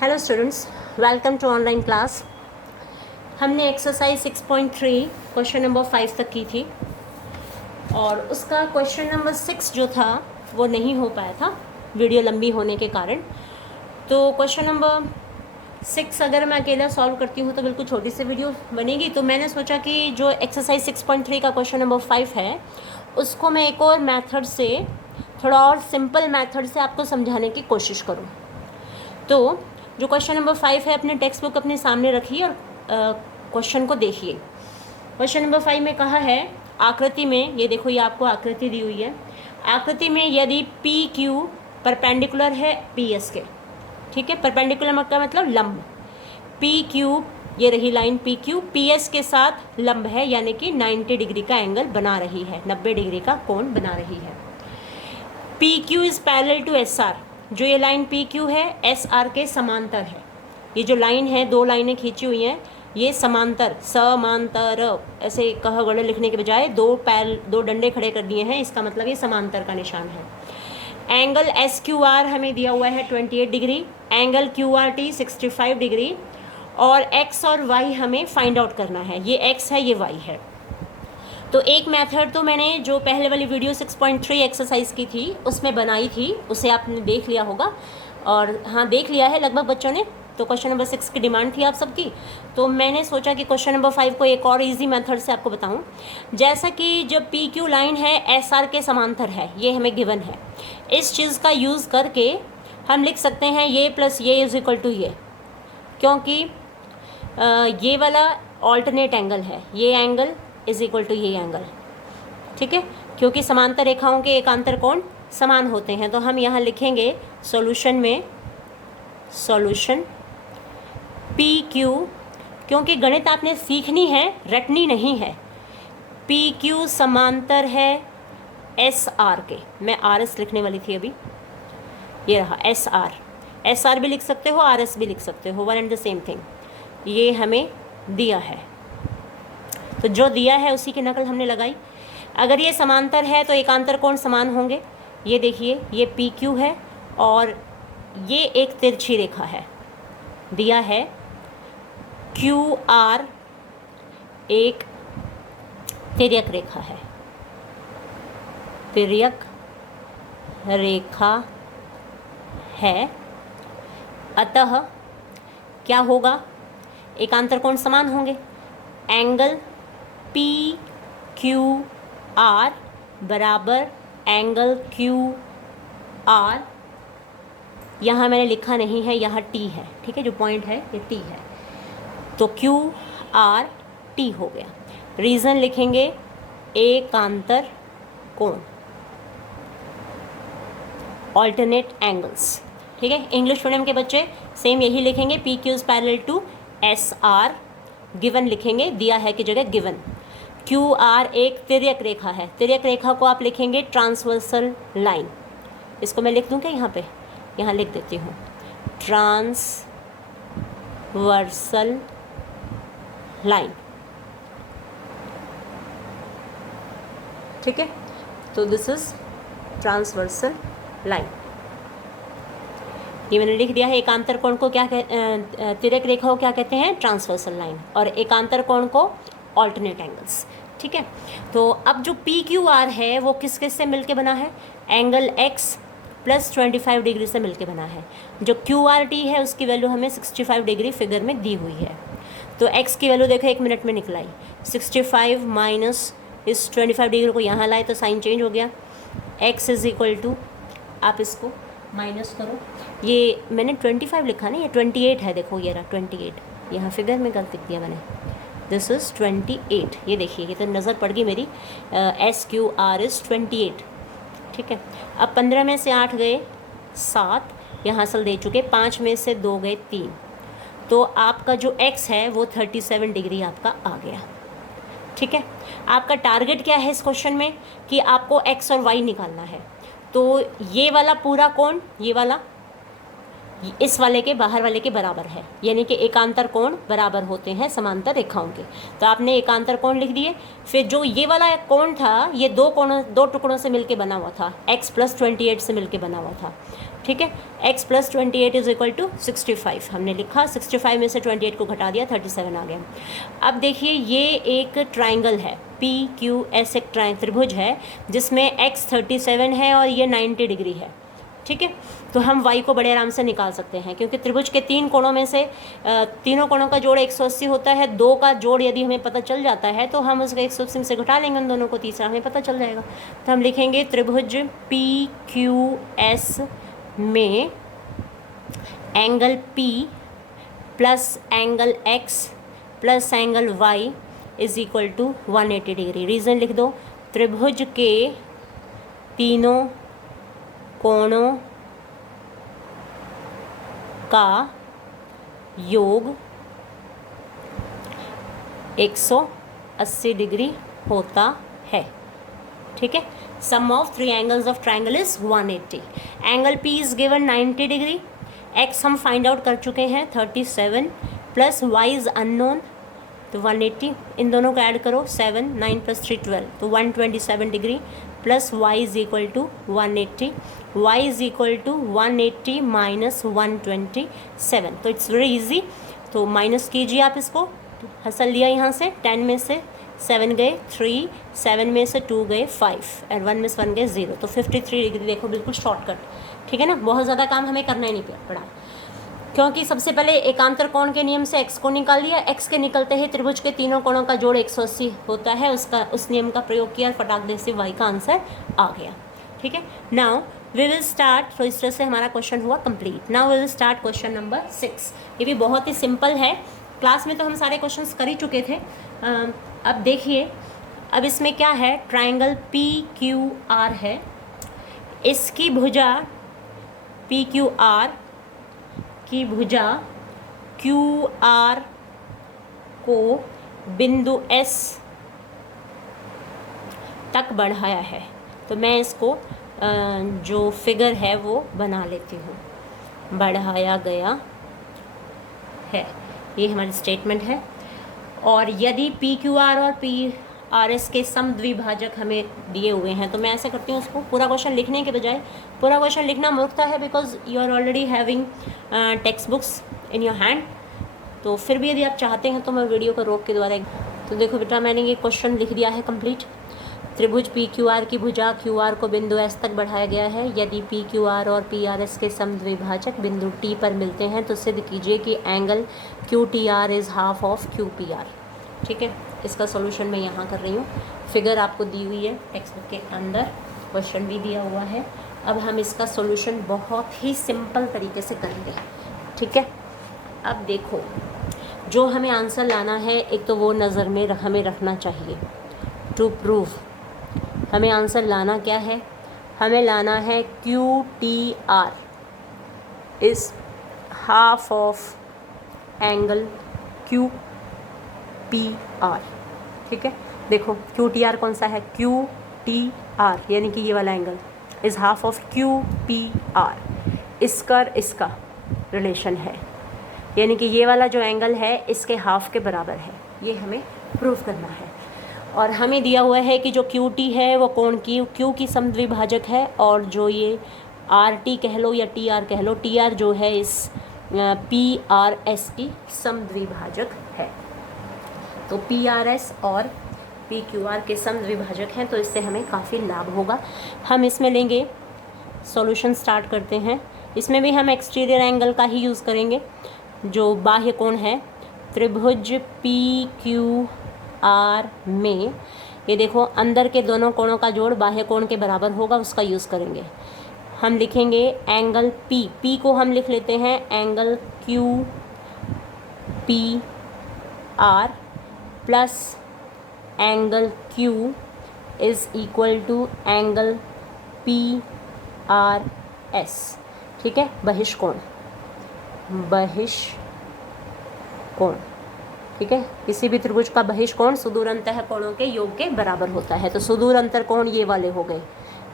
Hello students, welcome to online class. हमने exercise 6.3 question number 5 तक की थी और उसका क्वेश्चन नंबर 6 जो था वो नहीं हो पाया था वीडियो लंबी होने के कारण। तो क्वेश्चन नंबर 6 अगर मैं अकेला सॉल्व करती हूँ तो बिल्कुल छोटी सी वीडियो बनेगी। तो मैंने सोचा कि जो एक्सरसाइज 6.3 का क्वेश्चन नंबर 5 है उसको मैं एक और मेथड से, थोड़ा और सिंपल मेथड से आपको समझाने की कोशिश करूँ। तो जो क्वेश्चन नंबर 5 है, अपने टेक्स्ट बुक अपने सामने रखिए और क्वेश्चन को देखिए। क्वेश्चन नंबर 5 में कहा है, आकृति में, ये देखो, ये आपको आकृति दी हुई है। आकृति में यदि पी क्यू परपेंडिकुलर है पी एस के, ठीक है, परपेंडिकुलर का मतलब लंब, पी क्यू, ये रही line P Q, P S के साथ लंब है, यानी कि 90 डिग्री का एंगल बना रही है, 90 डिग्री का कोण बना रही है। P Q is parallel to S R, जो ये लाइन पी क्यू है एस आर के समांतर है। ये जो लाइन है, दो लाइनें खींची हुई हैं, ये समांतर, समांतर, ऐसे कह गढ़ लिखने के बजाय दो डंडे खड़े कर दिए हैं, इसका मतलब ये समांतर का निशान है। एंगल एस क्यू आर हमें दिया हुआ है 28 degree, angle Q R T 65 degree, और एक्स और वाई हमें फाइंड आउट करना है। ये एक्स है, ये वाई है। तो एक मेथड तो मैंने जो पहले वाली वीडियो 6.3 एक्सरसाइज की थी उसमें बनाई थी, उसे आपने देख लिया होगा। और हाँ, देख लिया है लगभग बच्चों ने। तो क्वेश्चन नंबर 6 की डिमांड थी आप सबकी, तो मैंने सोचा कि क्वेश्चन नंबर 5 को एक और इजी मेथड से आपको बताऊं। जैसा कि जब पी क्यू लाइन है एस आर के समांतर है, ये हमें गिवन है, इस चीज़ का यूज़ करके हम लिख सकते हैं ये प्लस ये इज इक्वल टू ये, क्योंकि ये वाला ऑल्टरनेट एंगल है, ये एंगल इज इक्वल टू ये एंगल, ठीक है, क्योंकि समांतर रेखाओं के एकांतर कोण समान होते हैं। तो हम यहाँ लिखेंगे सॉल्यूशन में, सॉल्यूशन पी क्यू, क्योंकि गणित आपने सीखनी है, रटनी नहीं है। पी क्यू समांतर है एस आर के, मैं आर एस लिखने वाली थी अभी, ये रहा एस आर, एस आर भी लिख सकते हो, आर एस भी लिख सकते हो, one and the same thing. ये हमें दिया है, तो जो दिया है उसी की नकल हमने लगाई। अगर ये समांतर है तो एकांतर कोण समान होंगे। ये देखिए, ये पी क्यू है और ये एक तिरछी रेखा है, दिया है क्यू आर एक तिर्यक रेखा है, तिर्यक रेखा है। अतः क्या होगा, एकांतर कोण समान होंगे। एंगल पी क्यू आर बराबर एंगल क्यू आर, यहाँ मैंने लिखा नहीं है, यहाँ टी है, ठीक है, जो पॉइंट है ये टी है, तो क्यू आर टी हो गया। रीज़न लिखेंगे एकांतर कोण, ऑल्टरनेट एंगल्स, ठीक है। इंग्लिश मीडियम के बच्चे सेम यही लिखेंगे, P Q is parallel to S R, given लिखेंगे, दिया है की जगह गिवन। क्यू आर एक तिर्यक रेखा है, तिर्यक रेखा को आप लिखेंगे ट्रांसवर्सल लाइन। इसको मैं लिख दूँ क्या यहाँ पे, यहाँ लिख देती हूँ, ट्रांसवर्सल लाइन, ठीक है। तो दिस इज ट्रांसवर्सल लाइन, ये मैंने लिख दिया है। एकांतर कोण को क्या तिर्यक रेखा को क्या कहते हैं, ट्रांसवर्सल लाइन, और एकांतर कोण को ऑल्टरनेट एंगल्स, ठीक है। तो अब जो पी क्यू आर है वो किस किस से मिलके बना है, एंगल एक्स प्लस 25 डिग्री से मिलके बना है। जो क्यू आर टी है उसकी वैल्यू हमें 65 डिग्री फिगर में दी हुई है। तो एक्स की वैल्यू देखो 1 मिनट में निकलाई, 65 माइनस इस 25 डिग्री को यहाँ लाए तो साइन चेंज हो गया, एक्स इज इक्वल टू, आप इसको माइनस करो, ये मैंने 25 लिखा ना, ये 28 है, देखो ये रहा 28, यहाँ फिगर में गलत लिख दिया मैंने, दिस इज़ 28, ये देखिए, ये तो नज़र पड़ गई मेरी, एस क्यू आर इज़ 28, ठीक है। अब 15 में से 8 गए 7, यहाँ असल दे चुके, 5 में से 2 गए 3, तो आपका जो x है वो 37 डिग्री आपका आ गया, ठीक है। आपका टारगेट क्या है इस क्वेश्चन में, कि आपको x और y निकालना है। तो ये वाला पूरा कोण, ये वाला इस वाले के बाहर वाले के बराबर है, यानी कि एकांतर कोण बराबर होते हैं समांतर रेखाओं के। तो आपने एकांतर कोण लिख दिए। फिर जो ये वाला कोण था, ये दो टुकड़ों से मिलके बना हुआ था, x + 28 से मिलके बना हुआ था। ठीक है। x + 28 इज इक्वल टू 65 हमने लिखा, 65 में से 28 को घटा दिया, 37 आ गया। अब देखिए ये एक ट्राइंगल है, PQS एक त्रिभुज है जिसमें x 37 है और ये 90 डिग्री है, ठीक है। तो हम y को बड़े आराम से निकाल सकते हैं क्योंकि त्रिभुज के तीन कोणों में से तीनों कोणों का जोड़ 180 होता है। दो का जोड़ यदि हमें पता चल जाता है तो हम उसको 180 से घटा लेंगे उन दोनों को, तीसरा हमें पता चल जाएगा। तो हम लिखेंगे त्रिभुज PQS में angle P plus angle X plus angle Y is equal to 180 degree. Reason लिख दो, त्रिभुज के तीनों कोणों का योग 180 डिग्री होता है, ठीक है। Sum of three angles of triangle is 180। Angle P is given 90 degree, X हम फाइंड आउट कर चुके हैं 37 प्लस Y इज अननोन तो 180, इन दोनों को ऐड करो 7, 9 + 3 12 तो 127 degree plus y is equal to 180, y is equal to 180 minus 127। तो इट्स वेरी इजी, तो माइनस कीजिए आप इसको, हसल लिया यहाँ से, 10 में से 7 गए 3, 7 में से 2 गए 5 और 1 में से 1 गए 0, तो 53 डिग्री। देखो बिल्कुल शॉर्टकट, ठीक है ना, बहुत ज़्यादा काम हमें करना ही नहीं पड़ा क्योंकि सबसे पहले एकांतर कोण के नियम से x को निकाल लिया, x के निकलते ही त्रिभुज के तीनों कोणों का जोड़ 180 होता है, उस नियम का प्रयोग किया, फटाक दे से y का आंसर आ गया, ठीक है। नाउ वी विल स्टार्ट, तो इस तरह से हमारा क्वेश्चन हुआ complete. Now we will start question number 6। ये भी बहुत ही सिंपल है, क्लास में तो हम सारे क्वेश्चंस कर ही चुके थे। अब देखिए, अब इसमें क्या है, ट्राइंगल PQR है, इसकी भुजा PQR की भुजा QR को बिंदु S तक बढ़ाया है। तो मैं इसको जो फिगर है वो बना लेती हूँ। बढ़ाया गया है, ये हमारी स्टेटमेंट है। और यदि PQR और PRS के समद्विभाजक हमें दिए हुए हैं तो मैं ऐसे करती हूँ, उसको पूरा क्वेश्चन लिखने के बजाय, पूरा क्वेश्चन लिखना मूर्खता है because you are already having text books in your hand. तो फिर भी यदि आप चाहते हैं तो मैं वीडियो को रोक के दोबारा, तो देखो बेटा मैंने ये क्वेश्चन लिख दिया है कंप्लीट। त्रिभुज PQR की भुजा QR को बिंदु S तक बढ़ाया गया है। यदि PQR और PRS के समद्विभाजक बिंदु T पर मिलते हैं तो सिद्ध कीजिए कि angle QTR is half of QPR, ठीक है। इसका सॉल्यूशन मैं यहाँ कर रही हूँ, फिगर आपको दी हुई है टेक्स्ट बुक के अंदर, क्वेश्चन भी दिया हुआ है। अब हम इसका सॉल्यूशन बहुत ही सिंपल तरीके से करेंगे, ठीक है। अब देखो, जो हमें आंसर लाना है एक तो वो नज़र में हमें रखना चाहिए। टू प्रूव हमें आंसर लाना क्या है, हमें लाना है QTR is half of angle QPR, ठीक है। देखो QTR कौन सा है, QTR यानी कि ये वाला angle is half of QPR। इसका रिलेशन है, यानी कि ये वाला जो एंगल है इसके हाफ के बराबर है, ये हमें प्रूव करना है। और हमें दिया हुआ है कि जो QT है वो कोण Q की समद्विभाजक है, और जो ये RT कह लो या TR कह लो, TR जो है इस PRS की समद्विभाजक है। तो PRS और PQR के समद्विभाजक हैं, तो इससे हमें काफ़ी लाभ होगा। हम इसमें लेंगे, सॉल्यूशन स्टार्ट करते हैं। इसमें भी हम एक्सटीरियर एंगल का ही यूज़ करेंगे, जो बाह्य कोण है त्रिभुज PQR में। ये देखो अंदर के दोनों कोणों का जोड़ बाह्य कोण के बराबर होगा, उसका यूज़ करेंगे। हम लिखेंगे एंगल P को हम लिख लेते हैं angle QPR plus angle Q is equal to angle PRS, ठीक है। बहिष्कोण, ठीक है। किसी भी त्रिभुज का बहिष्कोण सुदूर अंतः कोणों के योग के बराबर होता है। तो सुदूर अंतर कोण ये वाले हो गए,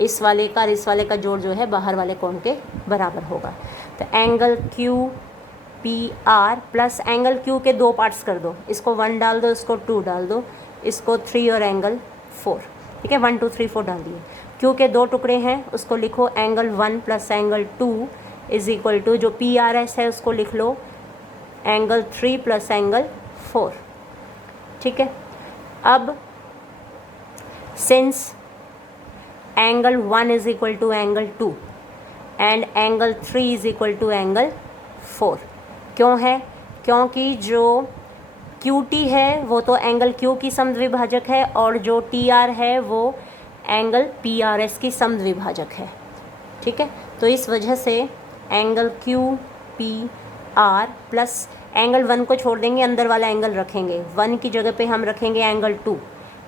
इस वाले का और इस वाले का जोड़ जो है बाहर वाले कोण के बराबर होगा। तो angle QPR plus angle Q के दो पार्ट्स कर दो, इसको 1 डाल दो, इसको 2 डाल दो, इसको 3 और एंगल 4, ठीक है। 1 2 3 4 डाल दिए। क्यू के 2 टुकड़े हैं, उसको लिखो angle 1 plus angle 2 is equal to, जो PRS है उसको लिख लो एंगल 3 प्लस एंगल 4। ठीक है, अब since angle 1 is equal to angle 2 and angle 3 is equal to angle 4, क्यों है? क्योंकि जो QT है वो तो एंगल Q की समद्विभाजक है और जो TR है वो एंगल PRS की समद्विभाजक है। ठीक है, तो इस वजह से एंगल QPR प्लस एंगल 1 को छोड़ देंगे, अंदर वाला एंगल रखेंगे, 1 की जगह पे हम रखेंगे angle 2,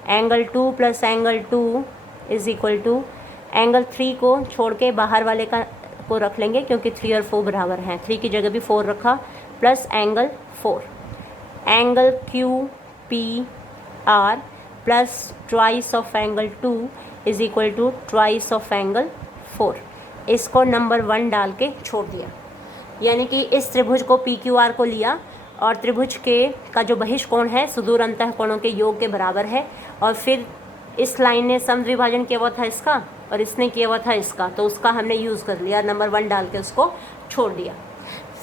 angle 2 plus angle 2 is equal to angle 3 को छोड़ के बाहर वाले को रख लेंगे क्योंकि 3 और 4 बराबर हैं, 3 की जगह भी 4 रखा, plus angle 4, angle QPR plus twice of angle 2 is equal to twice of angle 4। इसको नंबर 1 डाल के छोड़ दिया, यानी कि इस त्रिभुज को PQR को लिया और त्रिभुज का जो बहिष्कोण है सुदूर अंतःकोणों के योग के बराबर है, और फिर इस लाइन ने समद्विभाजन किया हुआ था इसका और इसने किया हुआ था इसका, तो उसका हमने यूज़ कर लिया, नंबर 1 डाल के उसको छोड़ दिया।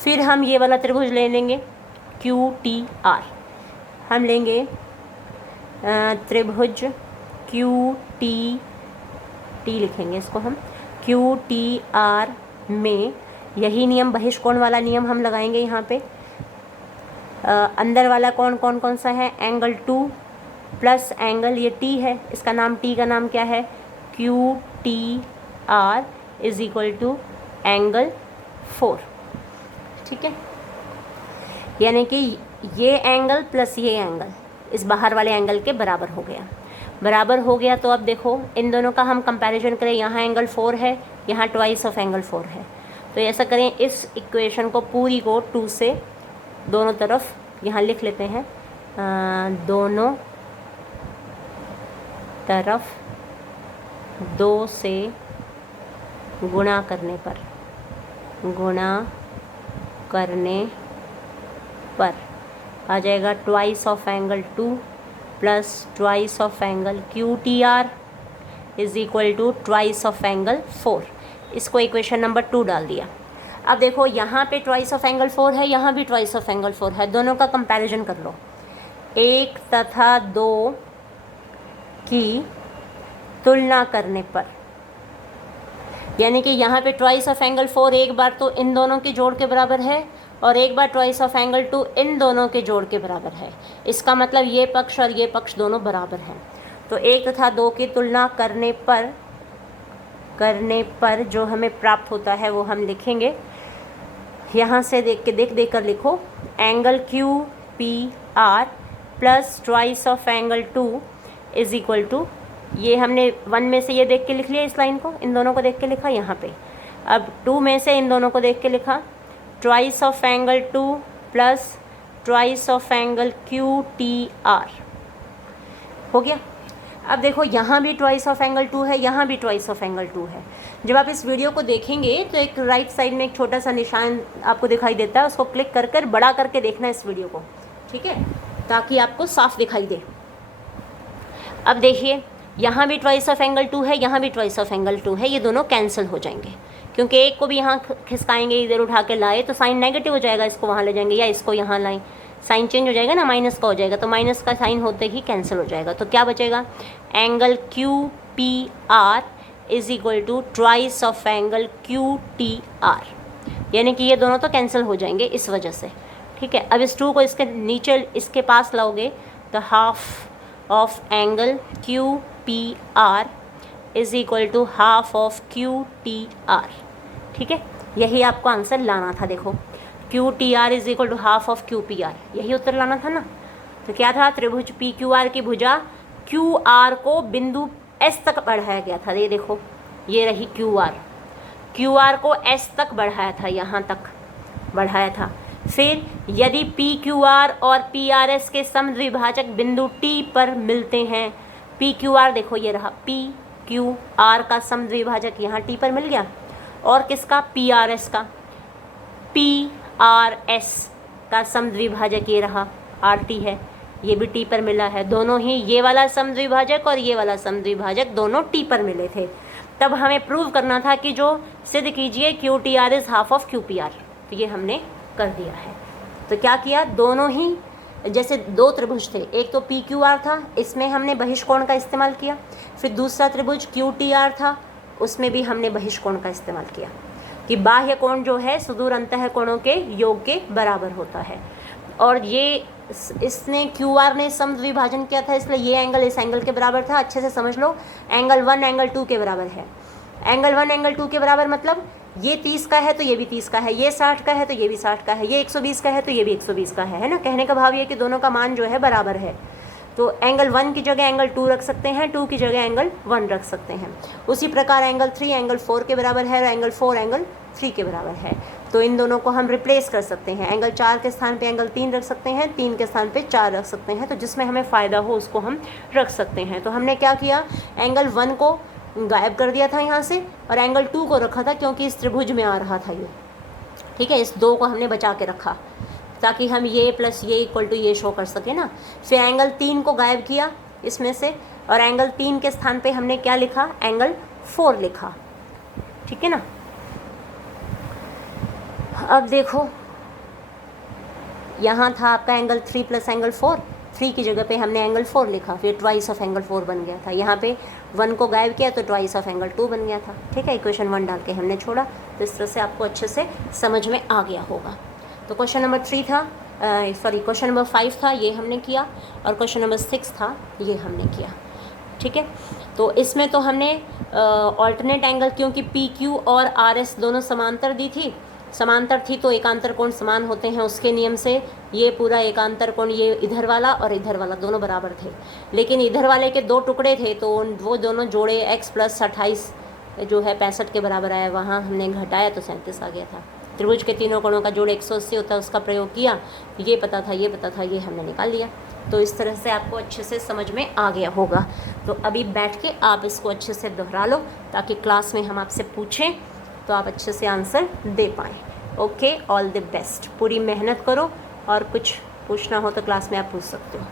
फिर हम ये वाला त्रिभुज ले लेंगे QTR, हम लेंगे त्रिभुज QT लिखेंगे इसको हम, QTR में यही नियम, बहिष्कोण वाला नियम हम लगाएंगे यहाँ पे। अंदर वाला कौन कौन सा है? एंगल 2 प्लस एंगल, ये T है, इसका नाम, T का नाम क्या है? QTR is equal to angle 4। ठीक है, यानी कि ये एंगल प्लस ये एंगल इस बाहर वाले एंगल के बराबर हो गया, बराबर हो गया। तो अब देखो इन दोनों का हम कंपैरिजन करें, यहाँ एंगल 4 है, यहाँ ट्वाइस ऑफ एंगल 4 है, तो ऐसा करें, इस इक्वेशन को पूरी को 2 से दोनों तरफ यहाँ लिख लेते हैं, दोनों तरफ 2 से गुणा करने पर आ जाएगा twice of angle 2 plus twice of angle QTR is equal to twice of angle 4। इसको इक्वेशन नंबर 2 डाल दिया। अब देखो यहाँ पे ट्वाइस ऑफ एंगल 4 है, यहाँ भी ट्वाइस ऑफ एंगल 4 है, दोनों का कंपैरिजन कर लो। 1 तथा 2 की तुलना करने पर, यानी कि यहाँ पे ट्वाइस ऑफ एंगल 4 एक बार तो इन दोनों के जोड़ के बराबर है और एक बार ट्वाइस ऑफ एंगल 2 इन दोनों के जोड़ के बराबर है। इसका मतलब ये पक्ष और ये पक्ष दोनों बराबर हैं। तो 1 तथा 2 की तुलना करने पर जो हमें प्राप्त होता है वो हम लिखेंगे, यहाँ से देख कर लिखो, angle QPR plus twice of angle 2 is equal to, ये हमने 1 में से ये देख के लिख लिया, इस लाइन को, इन दोनों को देख के लिखा यहाँ पे। अब 2 में से इन दोनों को देख के लिखा, twice of angle 2 plus twice of angle QTR हो गया। अब देखो यहाँ भी ट्वाइस ऑफ एंगल 2 है, यहाँ भी ट्वाइस ऑफ एंगल 2 है। जब आप इस वीडियो को देखेंगे तो एक राइट साइड में एक छोटा सा निशान आपको दिखाई देता है, उसको क्लिक कर बड़ा करके देखना इस वीडियो को, ठीक है, ताकि आपको साफ दिखाई दे। अब देखिए यहाँ भी ट्वाइस ऑफ एंगल 2 है, यहाँ भी ट्वाइस ऑफ एंगल 2 है, ये दोनों कैंसिल हो जाएंगे क्योंकि एक को भी यहाँ खिसकाएंगे, इधर उठा के लाए तो साइन नेगेटिव हो जाएगा, इसको वहाँ ले जाएंगे या इसको यहाँ लाएं, साइन चेंज हो जाएगा ना, माइनस का हो जाएगा, तो माइनस का साइन होते ही कैंसिल हो जाएगा। तो क्या बचेगा? Angle QPR is equal to twice of angle QTR, यानी कि ये दोनों तो कैंसिल हो जाएंगे इस वजह से। ठीक है, अब इस 2 को इसके नीचे इसके पास लाओगे तो half of angle QPR is equal to half of QTR। ठीक है, यही आपको आंसर लाना था। देखो QTR is equal to half of QPR, यही उत्तर लाना था ना। तो क्या था? त्रिभुज PQR की भुजा QR को बिंदु S तक बढ़ाया गया था। ये देखो, ये रही QR को S तक बढ़ाया था, यहाँ तक बढ़ाया था। फिर यदि PQR और PRS के समद्विभाजक बिंदु T पर मिलते हैं, PQR देखो ये रहा, PQR का समद्विभाजक यहाँ T पर मिल गया, और किसका? PRS का। PRS का समद्विभाजक ये रहा, RT है, ये भी T पर मिला है। दोनों ही, ये वाला समद्विभाजक और ये वाला समद्विभाजक दोनों T पर मिले थे। तब हमें प्रूव करना था कि जो सिद्ध कीजिए QTR is half of QPR, तो ये हमने कर दिया है। तो क्या किया, दोनों ही जैसे दो त्रिभुज थे, एक तो PQR था, इसमें हमने बहिष्कोण का इस्तेमाल किया, फिर दूसरा त्रिभुज QTR था, उसमें भी हमने बहिष्कोण का इस्तेमाल किया कि बाह्य कोण जो है सुदूर अंतः कोणों के योग के बराबर होता है। और ये इसने QR ने समद्विभाजन किया था, इसलिए ये एंगल इस एंगल के बराबर था। अच्छे से समझ लो, एंगल 1 एंगल 2 के बराबर है। एंगल 1 एंगल 2 के बराबर मतलब ये 30 का है तो ये भी 30 का है, ये 60 का है तो ये भी 60 का है, ये 120 का है तो ये भी 120 का है ना। कहने का भाव ये कि दोनों का मान जो है बराबर है। तो एंगल 1 की जगह एंगल 2 रख सकते हैं, 2 की जगह एंगल 1 रख सकते हैं। उसी प्रकार एंगल 3 एंगल 4 के बराबर है और एंगल 4 एंगल 3 के बराबर है। तो इन दोनों को हम रिप्लेस कर सकते हैं। एंगल 4 के स्थान पे एंगल 3 रख सकते हैं, 3 के स्थान पे 4 रख सकते हैं। तो जिसमें हमें फ़ायदा हो उसको हम रख सकते हैं। तो हमने क्या किया, एंगल 1 को गायब कर दिया था यहाँ से और एंगल 2 को रखा था क्योंकि इस त्रिभुज में आ रहा था ये। ठीक है, इस 2 को हमने बचा के रखा ताकि हम ये प्लस ये इक्वल टू ये शो कर सके ना। फिर एंगल 3 को गायब किया इसमें से और एंगल 3 के स्थान पे हमने क्या लिखा, एंगल 4 लिखा। ठीक है ना। अब देखो, यहाँ था आपका एंगल 3 प्लस एंगल 4, 3 की जगह पे हमने एंगल 4 लिखा, फिर ट्वाइस ऑफ एंगल 4 बन गया था। यहाँ पे 1 को गायब किया तो ट्वाइस ऑफ एंगल 2 बन गया था। ठीक है, इक्वेशन 1 डाल के हमने छोड़ा। तो इस तरह से आपको अच्छे से समझ में आ गया होगा। तो क्वेश्चन नंबर 3 था, क्वेश्चन नंबर 5 था, ये हमने किया, और क्वेश्चन नंबर 6 था, ये हमने किया। ठीक है, तो इसमें तो हमने ऑल्टरनेट एंगल, क्योंकि PQ और RS दोनों समांतर थी तो एकांतर कोण समान होते हैं उसके नियम से। ये पूरा एकांतर कोण, ये इधर वाला और इधर वाला दोनों बराबर थे, लेकिन इधर वाले के 2 टुकड़े थे तो वो दोनों जोड़े x प्लस 28 जो है 65 के बराबर आया, वहाँ हमने घटाया तो 37 आ गया था। त्रिभुज के तीनों कोणों का जोड़ 180 होता है, उसका प्रयोग किया, ये पता था ये हमने निकाल लिया। तो इस तरह से आपको अच्छे से समझ में आ गया होगा। तो अभी बैठ के आप इसको अच्छे से दोहरा लो ताकि क्लास में हम आपसे पूछें तो आप अच्छे से आंसर दे पाएँ। ओके, ऑल द बेस्ट, पूरी मेहनत करो और कुछ पूछना हो तो क्लास में आप पूछ सकते हो।